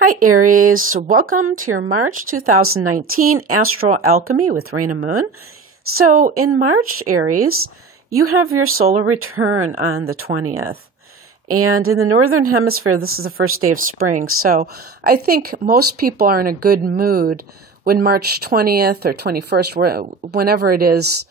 Hi Aries, welcome to your March 2019 Astro Alchemy with Rain and Moon. So in March, Aries, you have your solar return on the 20th. And in the Northern Hemisphere, this is the first day of spring. So I think most people are in a good mood when March 20th or 21st, whenever it is,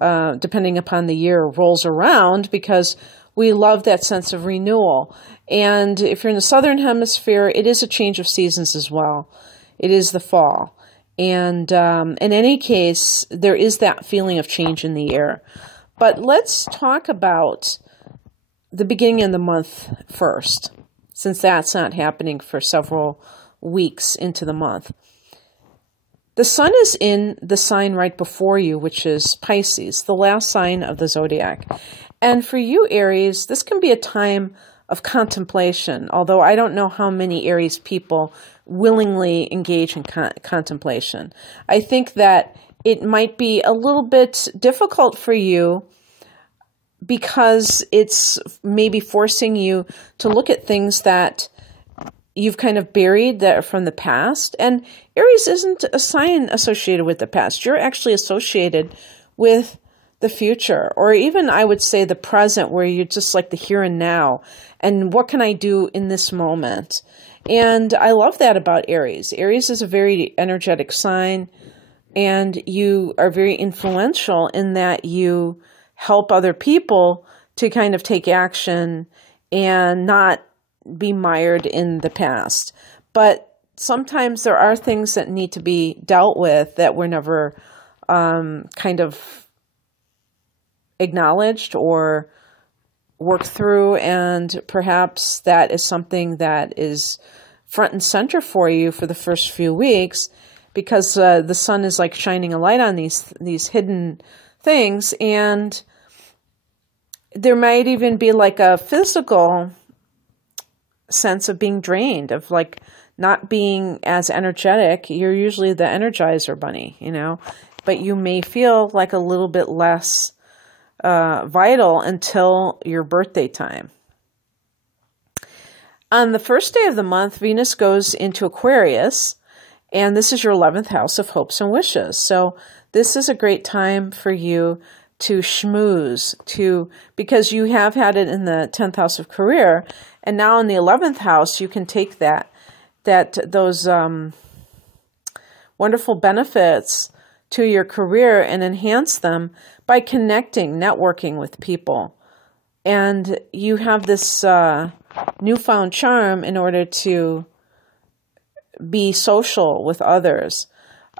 depending upon the year, rolls around, because we love that sense of renewal. And if you're in the Southern Hemisphere, it is a change of seasons as well. It is the fall. And in any case, there is that feeling of change in the air. But let's talk about the beginning of the month first, since that's not happening for several weeks into the month. The sun is in the sign right before you, which is Pisces, the last sign of the zodiac. And for you, Aries, this can be a time of contemplation, although I don't know how many Aries people willingly engage in contemplation. I think that it might be a little bit difficult for you because it's maybe forcing you to look at things that you've kind of buried that are from the past. And Aries isn't a sign associated with the past. You're actually associated with the future, or even I would say the present, where you're just like the here and now. And what can I do in this moment? And I love that about Aries. Aries is a very energetic sign, and you are very influential in that you help other people to kind of take action and not be mired in the past. But sometimes there are things that need to be dealt with that were never kind of acknowledged or worked through, and perhaps that is something that is front and center for you for the first few weeks, because the sun is like shining a light on these hidden things, and there might even be like a physical sense of being drained, of like not being as energetic. You're usually the Energizer bunny, you know, but you may feel like a little bit less vital until your birthday time. On the first day of the month, Venus goes into Aquarius, and this is your 11th house of hopes and wishes. So this is a great time for you to schmooze, because you have had it in the 10th house of career, and now in the 11th house, you can take those wonderful benefits to your career and enhance them by connecting, networking with people. And you have this newfound charm in order to be social with others.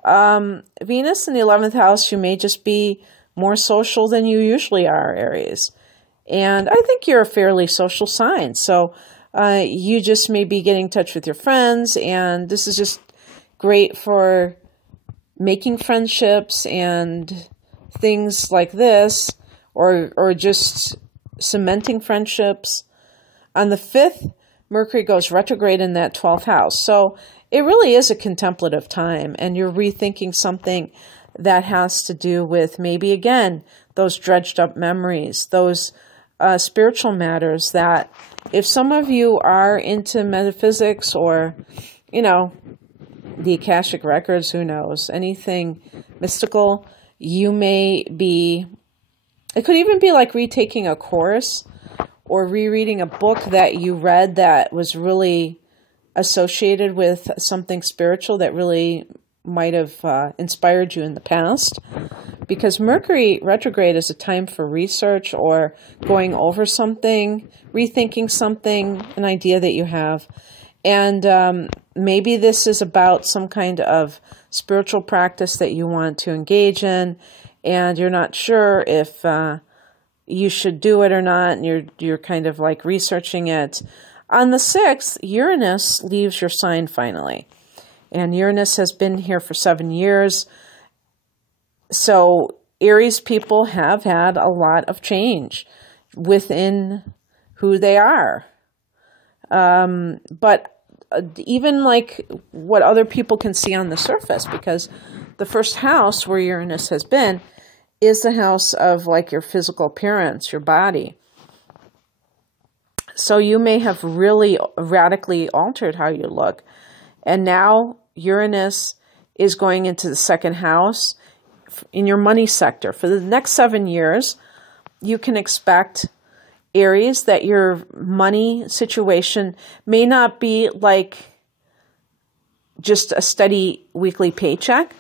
Venus in the 11th house, you may just be more social than you usually are, Aries. And I think you're a fairly social sign. So you just may be getting in touch with your friends, and this is just great for making friendships and things like this, or just cementing friendships. On the 5th, Mercury goes retrograde in that 12th house. So it really is a contemplative time, and you're rethinking something that has to do with maybe, again, those dredged up memories, those spiritual matters that if some of you are into metaphysics or, you know, the Akashic Records, who knows, anything mystical, you may be, it could even be like retaking a course or rereading a book that you read that was really associated with something spiritual that really might have inspired you in the past. Because Mercury retrograde is a time for research or going over something, rethinking something, an idea that you have. And maybe this is about some kind of spiritual practice that you want to engage in, and you're not sure if you should do it or not, and you're kind of like researching it. On the 6th, Uranus leaves your sign finally. And Uranus has been here for 7 years. So Aries people have had a lot of change within who they are. But even like what other people can see on the surface, because the first house where Uranus has been is the house of like your physical appearance, your body. So you may have really radically altered how you look. And now Uranus is going into the second house in your money sector. For the next 7 years, you can expect, Aries, that your money situation may not be like just a steady weekly paycheck.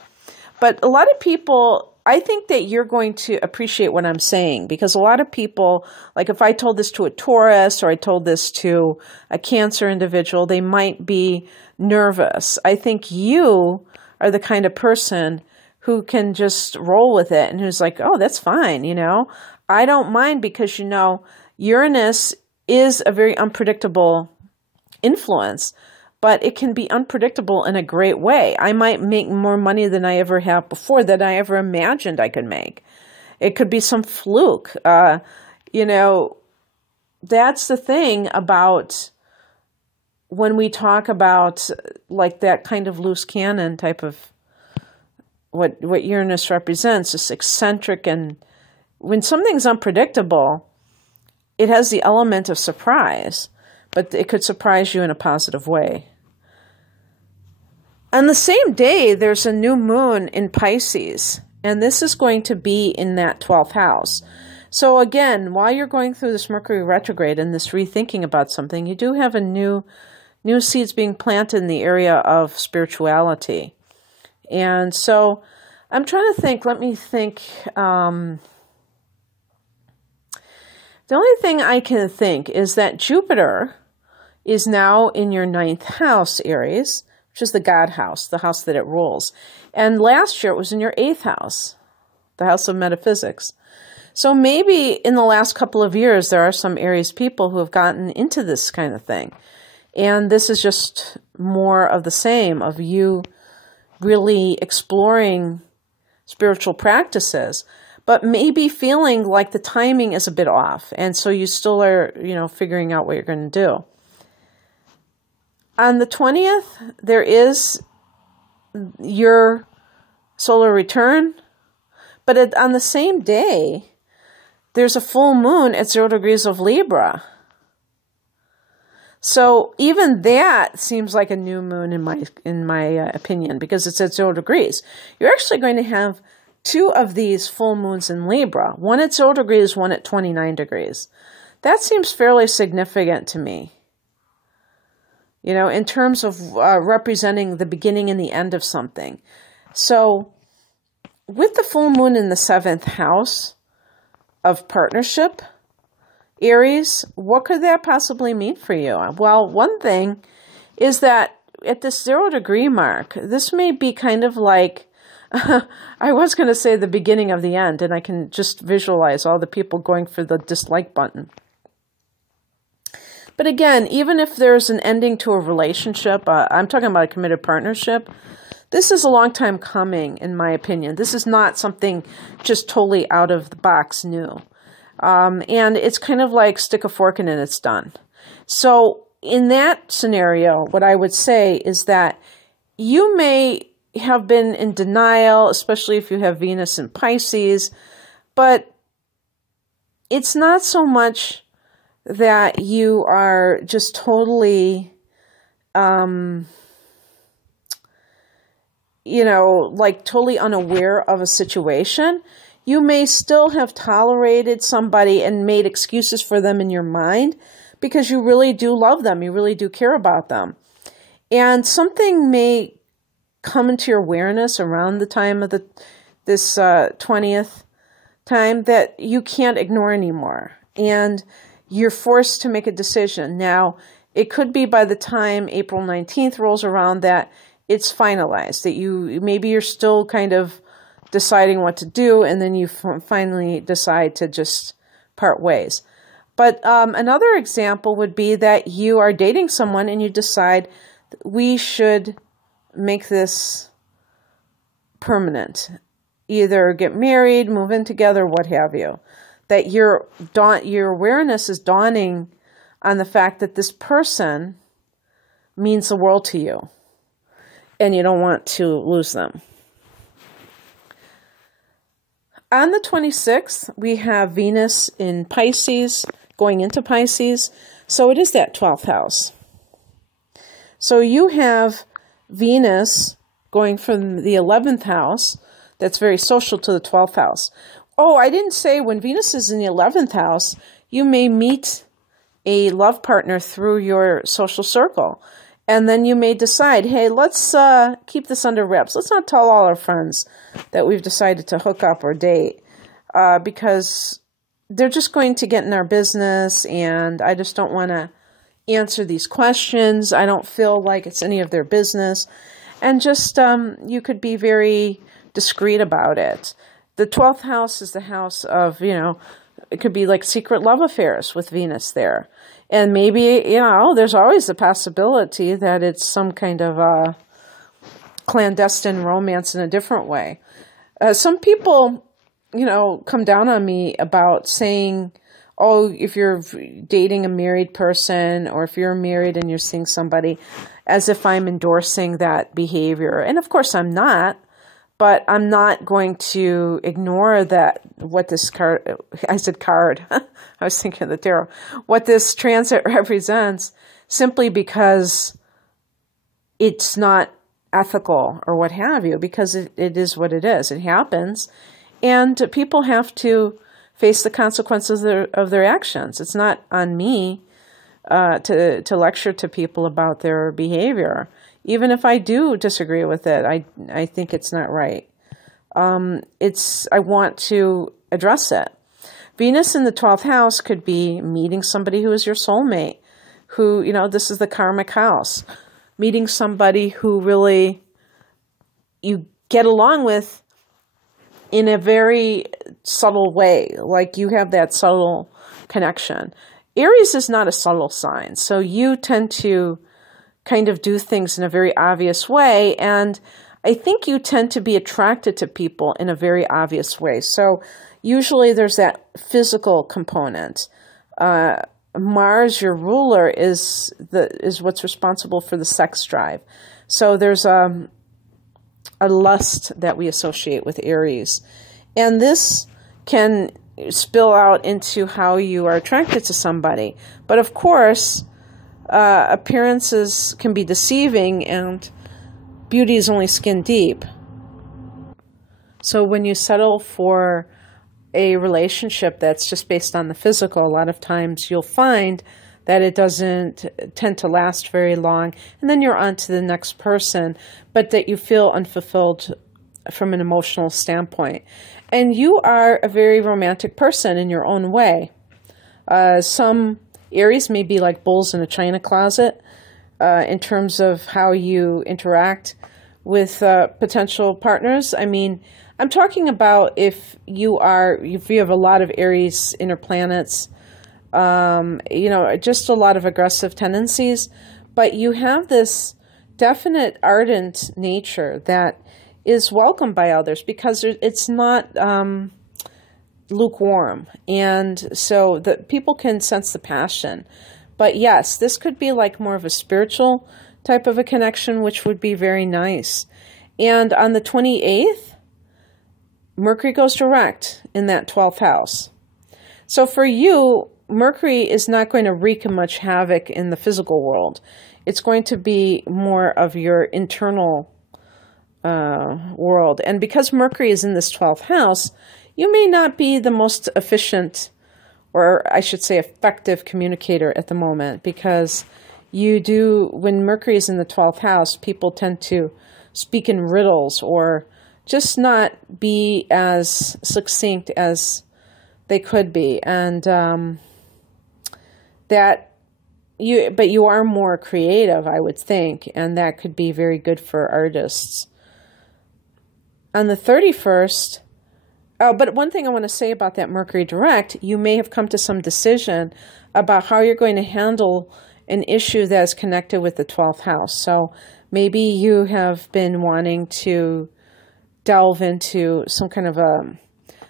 But a lot of people, I think that you're going to appreciate what I'm saying, because a lot of people, like if I told this to a Taurus or I told this to a Cancer individual, they might be nervous. I think you are the kind of person who can just roll with it and who's like, oh, that's fine, you know. I don't mind, because, you know, Uranus is a very unpredictable influence, but it can be unpredictable in a great way. I might make more money than I ever have before, than I ever imagined I could make. It could be some fluke. You know, that's the thing about when we talk about like that kind of loose cannon type of what Uranus represents, this eccentric, and when something's unpredictable, it has the element of surprise, but it could surprise you in a positive way. On the same day, there's a new moon in Pisces, and this is going to be in that 12th house. So again, while you're going through this Mercury retrograde and this rethinking about something, you do have a new seeds being planted in the area of spirituality. And so I'm trying to think, let me think. The only thing I can think is that Jupiter is now in your 9th house, Aries, which is the God house, the house that it rules. And last year it was in your 8th house, the house of metaphysics. So maybe in the last couple of years, there are some Aries people who have gotten into this kind of thing. And this is just more of the same, of you really exploring spiritual practices, but maybe feeling like the timing is a bit off. And so you still are, you know, figuring out what you're going to do. On the 20th, there is your solar return, but on the same day, there's a full moon at 0 degrees of Libra. So even that seems like a new moon in my opinion, because it's at 0 degrees. You're actually going to have 2 of these full moons in Libra, one at 0 degrees, one at 29 degrees. That seems fairly significant to me, you know, in terms of representing the beginning and the end of something. So with the full moon in the 7th house of partnership, Aries, what could that possibly mean for you? Well, one thing is that at this 0 degree mark, this may be kind of like, I was going to say the beginning of the end, and I can just visualize all the people going for the dislike button. But again, even if there's an ending to a relationship, I'm talking about a committed partnership, this is a long time coming, in my opinion. This is not something just totally out of the box new. And it's kind of like stick a fork in it and it's done. So in that scenario, what I would say is that you may have been in denial, especially if you have Venus in Pisces, but it's not so much that you are just totally, you know, like totally unaware of a situation. You may still have tolerated somebody and made excuses for them in your mind because you really do love them. You really do care about them. And something may come into your awareness around the time of this 20th time that you can't ignore anymore. And you're forced to make a decision. Now, it could be by the time April 19th rolls around that it's finalized, that maybe you're still kind of deciding what to do, and then you finally decide to just part ways. But another example would be that you are dating someone and you decide we should make this permanent. Either get married, move in together, what have you. That your awareness is dawning on the fact that this person means the world to you, and you don't want to lose them. On the 26th, we have Venus in Pisces, going into Pisces. So it is that 12th house. So you have Venus going from the 11th house, that's very social, to the 12th house. Oh, I didn't say when Venus is in the 11th house, you may meet a love partner through your social circle. And then you may decide, hey, let's keep this under wraps. Let's not tell all our friends that we've decided to hook up or date because they're just going to get in our business, and I just don't want to answer these questions. I don't feel like it's any of their business. And just you could be very discreet about it. The 12th house is the house of, it could be like secret love affairs with Venus there. And maybe, there's always the possibility that it's some kind of a clandestine romance in a different way. Some people, come down on me about saying, oh, if you're dating a married person, or if you're married and you're seeing somebody, as if I'm endorsing that behavior. And of course I'm not. But I'm not going to ignore what this card, I said card, I was thinking of the tarot, what this transit represents, simply because it's not ethical or what have you, because it is what it is. It happens. And people have to face the consequences of their actions. It's not on me to lecture to people about their behavior. Even if I do disagree with it, I think it's not right. I want to address it. Venus in the 12th house could be meeting somebody who is your soulmate, who, this is the karmic house. Meeting somebody who really you get along with in a very subtle way, like you have that subtle connection. Aries is not a subtle sign, so you tend to kind of do things in a very obvious way, and I think you tend to be attracted to people in a very obvious way. So usually there's that physical component. Mars, your ruler, is what's responsible for the sex drive. So there's a lust that we associate with Aries, and this can spill out into how you are attracted to somebody. But of course, appearances can be deceiving, and beauty is only skin deep. So when you settle for a relationship that's just based on the physical, a lot of times you'll find that it doesn't tend to last very long, and then you're on to the next person, but that you feel unfulfilled from an emotional standpoint. And you are a very romantic person in your own way. Some Aries may be like bulls in a china closet in terms of how you interact with potential partners. I mean, I'm talking about if you have a lot of Aries inner planets, just a lot of aggressive tendencies, but you have this definite ardent nature that is welcomed by others because it's not lukewarm, and so that people can sense the passion. But yes, this could be like more of a spiritual type of a connection, which would be very nice. And on the 28th, Mercury goes direct in that 12th house. So for you, Mercury is not going to wreak much havoc in the physical world. It's going to be more of your internal world. And because Mercury is in this 12th house, you may not be the most efficient, or I should say effective communicator at the moment, because when Mercury is in the 12th house, people tend to speak in riddles or just not be as succinct as they could be. And but you are more creative, I would think, and that could be very good for artists. On the 31st, but one thing I want to say about that Mercury direct, you may have come to some decision about how you're going to handle an issue that is connected with the 12th house. So maybe you have been wanting to delve into some kind of a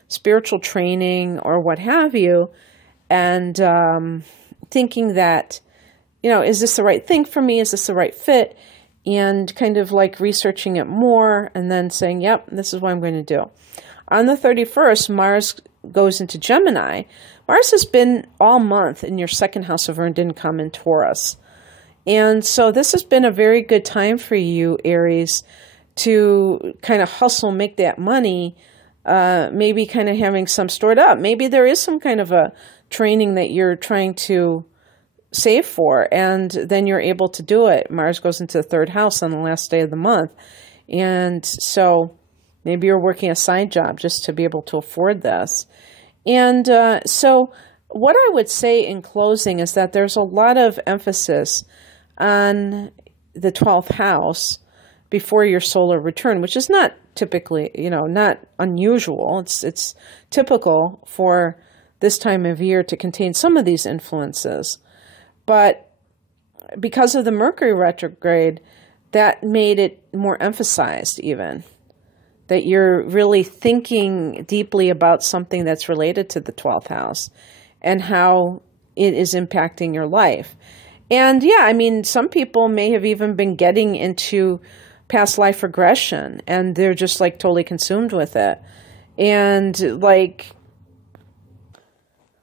spiritual training or what have you, and thinking that, is this the right thing for me? Is this the right fit? And kind of like researching it more and then saying, yep, this is what I'm going to do. On the 31st, Mars goes into Gemini, Mars has been all month in your second house of earned income in Taurus. And so this has been a very good time for you, Aries, to kind of hustle, make that money, maybe kind of having some stored up. Maybe there is some kind of a training that you're trying to save for, and then you're able to do it. Mars goes into the third house on the last day of the month. And so maybe you're working a side job just to be able to afford this. And so what I would say in closing is that there's a lot of emphasis on the 12th house before your solar return, which is not typically, not unusual. It's typical for this time of year to contain some of these influences. But because of the Mercury retrograde, that made it more emphasized even, that you're really thinking deeply about something that's related to the 12th house and how it is impacting your life. And yeah, I mean, some people may have even been getting into past life regression and they're just like totally consumed with it. And like,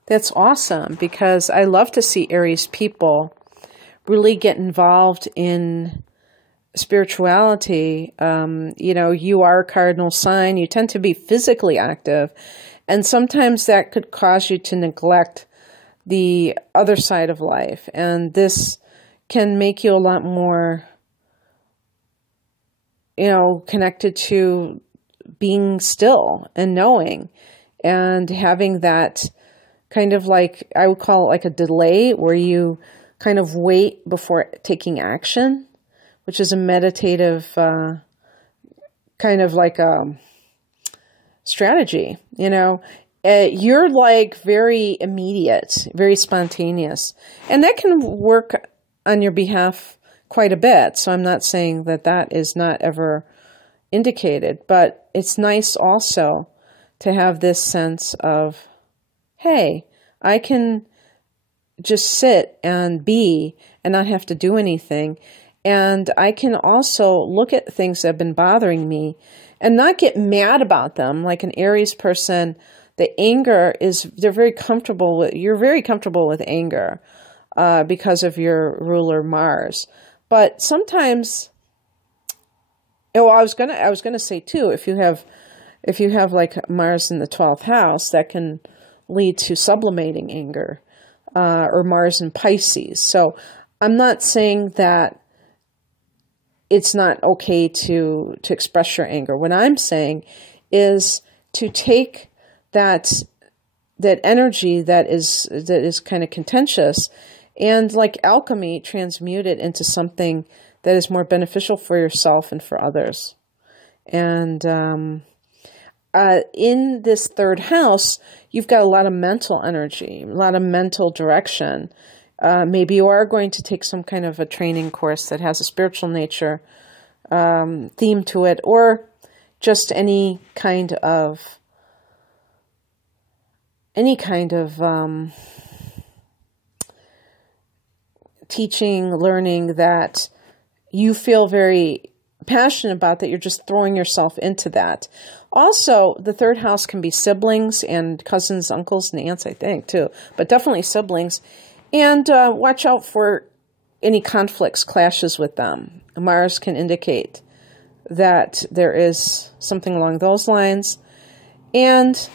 that's awesome, because I love to see Aries people really get involved in spirituality. You are a cardinal sign. You tend to be physically active. And sometimes that could cause you to neglect the other side of life. And this can make you a lot more, connected to being still and knowing and having that kind of like, I would call it like a delay where you kind of wait before taking action, which is a meditative kind of like a strategy, You're like very immediate, very spontaneous, and that can work on your behalf quite a bit. So I'm not saying that that is not ever indicated, but it's nice also to have this sense of, hey, I can just sit and be and not have to do anything. And I can also look at things that have been bothering me and not get mad about them. Like an Aries person, the anger is, you're very comfortable with anger because of your ruler Mars. But sometimes, I was gonna say too, if you have like Mars in the 12th house, that can lead to sublimating anger, or Mars in Pisces. So I'm not saying that it's not okay to express your anger. What I'm saying is to take that energy that is kind of contentious and like alchemy, transmute it into something that is more beneficial for yourself and for others. And in this third house, you've got a lot of mental energy, a lot of mental direction. Maybe you are going to take some kind of a training course that has a spiritual nature theme to it, or just any kind of teaching, learning that you feel very passionate about, that you're just throwing yourself into that. Also, the third house can be siblings and cousins, uncles, and aunts, I think, too. But definitely siblings. And watch out for any conflicts, clashes with them. Mars can indicate that there is something along those lines. And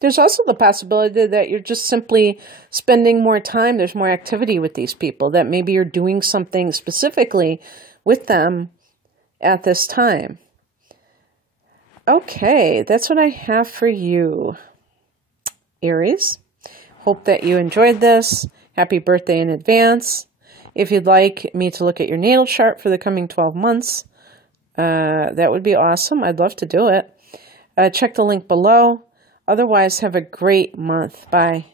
there's also the possibility that you're just simply spending more time. There's more activity with these people, that maybe you're doing something specifically with them at this time. Okay, that's what I have for you, Aries. Hope that you enjoyed this. Happy birthday in advance. If you'd like me to look at your natal chart for the coming 12 months, that would be awesome. I'd love to do it. Check the link below. Otherwise, have a great month. Bye.